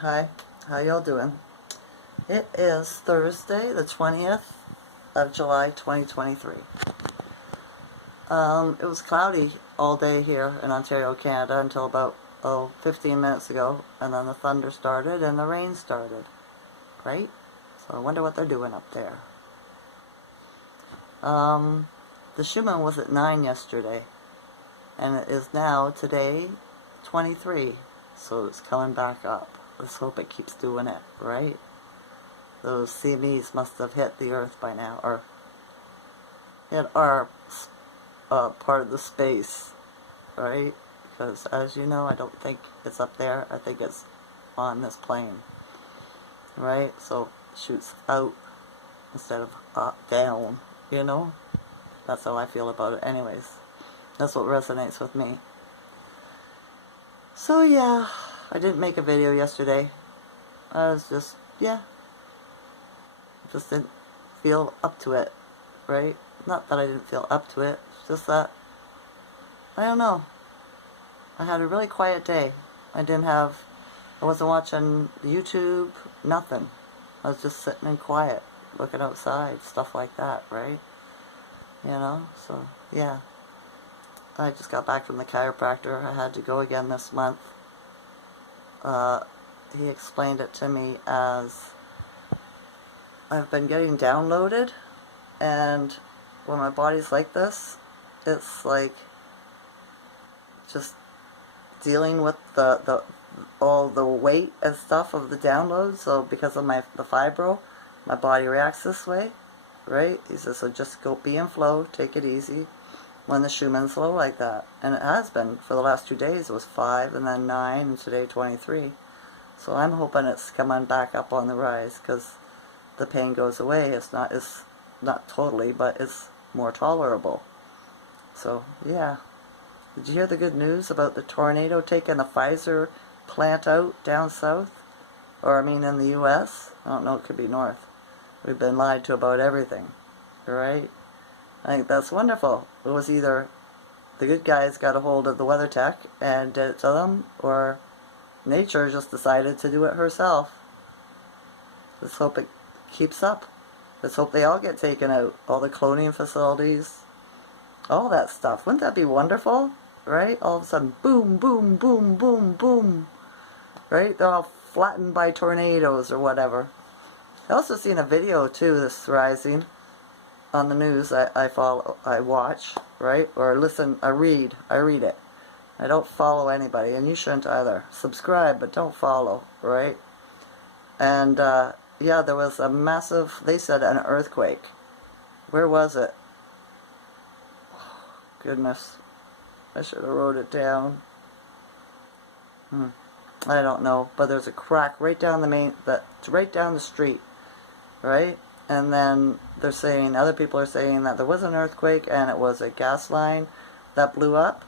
Hi, how y'all doing? It is Thursday, the 20th of July, 2023. It was cloudy all day here in Ontario, Canada until about, 15 minutes ago, and then the thunder started and the rain started, right? So I wonder what they're doing up there. The Schumann was at 9 yesterday, and it is now, today, 23, so it's coming back up. Let's hope it keeps doing it, right? Those CMEs must have hit the Earth by now, or hit our part of the space, right? Because as you know, I don't think it's up there. I think it's on this plane, right? So it shoots out instead of down, you know? That's how I feel about it anyways. That's what resonates with me. So yeah, I didn't make a video yesterday. I was just, just didn't feel up to it, right? Not that I didn't feel up to it, it's just that, I don't know. I had a really quiet day. I wasn't watching YouTube, nothing. I was just sitting in quiet, looking outside, stuff like that, right? You know, so, yeah. I just got back from the chiropractor. I had to go again this month. He explained it to me as I've been getting downloaded, and when my body's like this, it's like just dealing with all the weight and stuff of the download. So because of the fibro, my body reacts this way, right? He says, so just go be in flow, take it easy when the Schumann's low like that. And it has been for the last 2 days. It was 5 and then 9 and today 23. So I'm hoping it's coming back up on the rise, because the pain goes away. It's not totally, but it's more tolerable. So yeah. Did you hear the good news about the tornado taking the Pfizer plant out down south? Or I mean in the US? I don't know, it could be north. We've been lied to about everything, right? I think that's wonderful. It was either the good guys got a hold of the weather tech and did it to them, or nature just decided to do it herself. Let's hope it keeps up. Let's hope they all get taken out. All the cloning facilities, all that stuff. Wouldn't that be wonderful? Right? All of a sudden, boom, boom, boom, boom, boom. Right? They're all flattened by tornadoes or whatever. I also seen a video too this rising on the news. I watch, right? Or listen, I read it. I don't follow anybody, and you shouldn't either. Subscribe, but don't follow, right? And yeah, there was a massive, they said an earthquake. Where was it? Goodness. I should have wrote it down. I don't know, but there's a crack right down right down the street, right? And then they're saying, other people are saying that there was an earthquake and it was a gas line that blew up.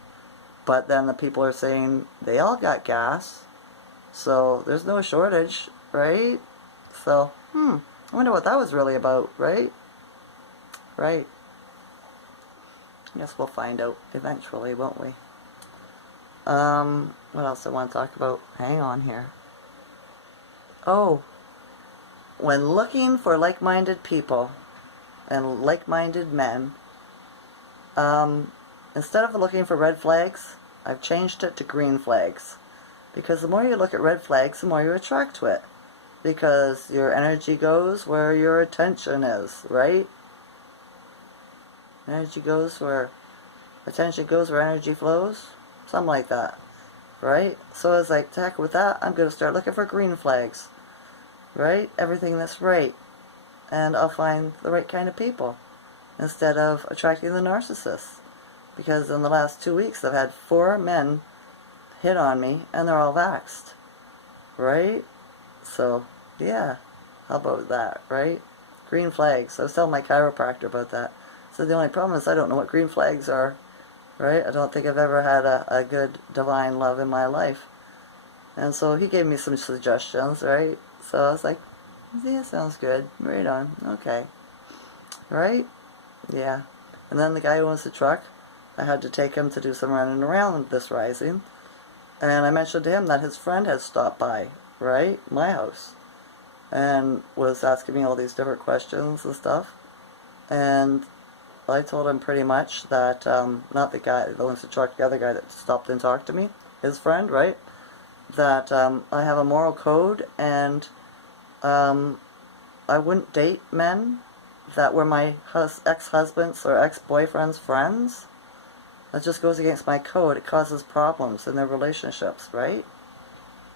But then the people are saying they all got gas, so there's no shortage, right? So, I wonder what that was really about, right? Right. I guess we'll find out eventually, won't we? What else I want to talk about? Hang on here. Oh, when looking for like-minded people and like-minded men, instead of looking for red flags, I've changed it to green flags. Because the more you look at red flags, the more you attract to it. Because your energy goes where your attention is, right? Energy goes where attention goes, where energy flows. Something like that, right? So I was like, to heck with that, I'm going to start looking for green flags, right? Everything that's right. And I'll find the right kind of people instead of attracting the narcissists. Because in the last 2 weeks, I've had 4 men hit on me, and they're all vaxxed, right? So, yeah, how about that, right? Green flags. I was telling my chiropractor about that. So the only problem is I don't know what green flags are, right? I don't think I've ever had a good divine love in my life. And so he gave me some suggestions, right? So I was like, yeah, sounds good. Right on. Okay. Right? Yeah. And then the guy who owns the truck, I had to take him to do some running around this rising. And I mentioned to him that his friend had stopped by right? My house. And was asking me all these different questions and stuff. And I told him pretty much that, not the guy that owns the truck, the other guy that stopped and talked to me, his friend, right? That I have a moral code, and I wouldn't date men that were my ex-husbands or ex-boyfriends' friends. That just goes against my code. It causes problems in their relationships, right?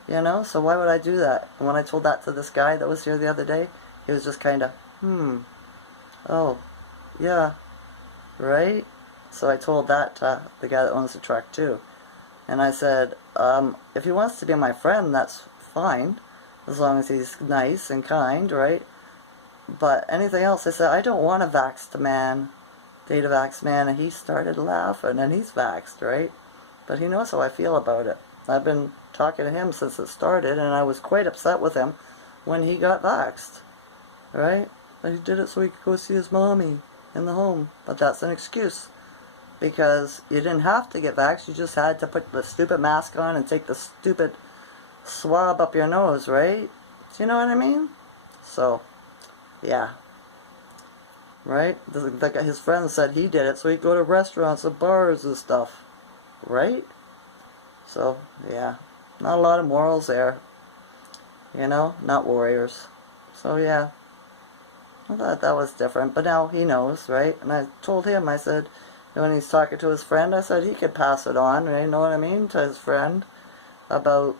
You know, so why would I do that? And when I told that to this guy that was here the other day, he was just kind of, oh, yeah, right? So I told that to the guy that owns the truck too. And I said, if he wants to be my friend, that's fine, as long as he's nice and kind, right? But anything else, I said, I don't want a vaxxed man, date a vaxxed man. And he started laughing, and he's vaxxed, right? But he knows how I feel about it. I've been talking to him since it started, and I was quite upset with him when he got vaxxed, right? But he did it so he could go see his mommy in the home. But that's an excuse, because you didn't have to get vaxxed. You just had to put the stupid mask on and take the stupid swab up your nose, right? Do you know what I mean? So, yeah. Right? His friend said he did it so he'd go to restaurants and bars and stuff. Right? So, yeah. Not a lot of morals there. You know? Not warriors. So, yeah. I thought that was different. But now he knows, right? And I told him, I said, when he's talking to his friend, I said he could pass it on, right? You know what I mean? To his friend about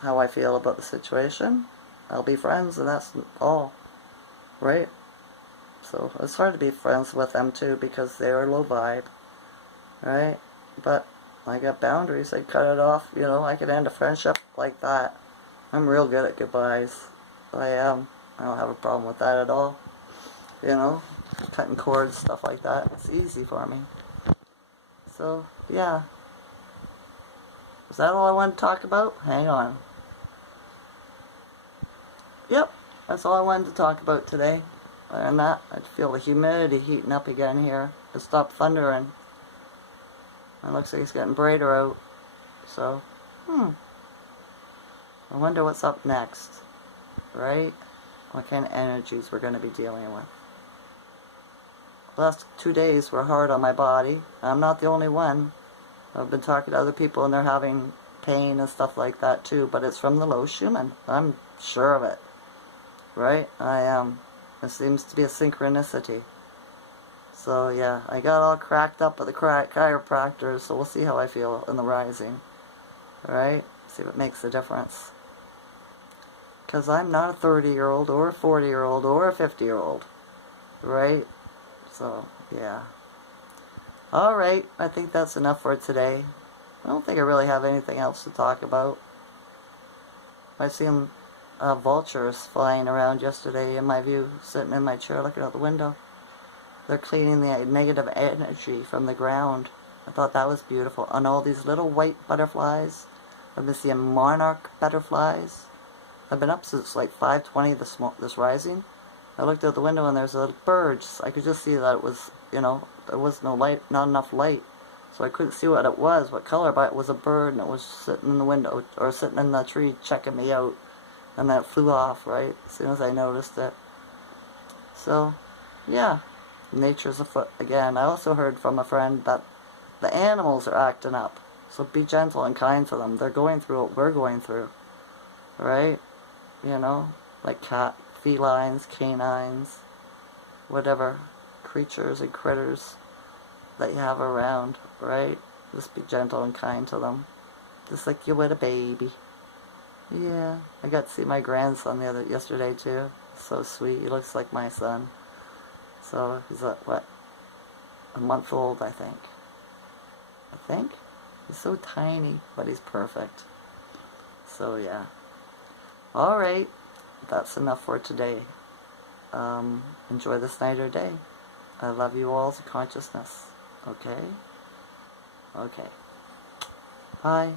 how I feel about the situation. I'll be friends, and that's all. Right? So it's hard to be friends with them too, because they are low vibe. Right? But I got boundaries. I cut it off. You know, I could end a friendship like that. I'm real good at goodbyes. I am. I don't have a problem with that at all. You know, cutting cords, stuff like that. It's easy for me. So, yeah. Is that all I wanted to talk about? Hang on. Yep, that's all I wanted to talk about today. Other than that, I feel the humidity heating up again here. It stopped thundering. It looks like it's getting brighter out. So, I wonder what's up next. Right? What kind of energies we're going to be dealing with. The last 2 days were hard on my body. I'm not the only one. I've been talking to other people and they're having pain and stuff like that too, but it's from the low Schumann. I'm sure of it. Right? I am. It seems to be a synchronicity. So yeah, I got all cracked up at the chiropractor, so we'll see how I feel in the rising. Right? See if it makes a difference. Because I'm not a 30-year-old or a 40-year-old or a 50-year-old. Right? So, yeah. Alright, I think that's enough for today. I don't think I really have anything else to talk about. I've seen vultures flying around yesterday in my view, sitting in my chair looking out the window. They're cleaning the negative energy from the ground. I thought that was beautiful. And all these little white butterflies. I've been seeing monarch butterflies. I've been up since like 5:20 this rising. I looked out the window and there's little birds. I could just see that it was, you know, there was no light, not enough light. So I couldn't see what it was, what color, but it was a bird and it was sitting in the window, or sitting in the tree checking me out. And then it flew off, right, as soon as I noticed it. So, yeah, nature's afoot again. I also heard from a friend that the animals are acting up. So be gentle and kind to them. They're going through what we're going through, right? You know, like felines, canines, whatever creatures and critters that you have around, right? Just be gentle and kind to them. Just like you would a baby. Yeah, I got to see my grandson yesterday too. So sweet. He looks like my son. So he's what? A month old, I think. He's so tiny, but he's perfect. So yeah. Alright, that's enough for today. Enjoy this night or day. I love you all to consciousness. Okay? Okay. Bye.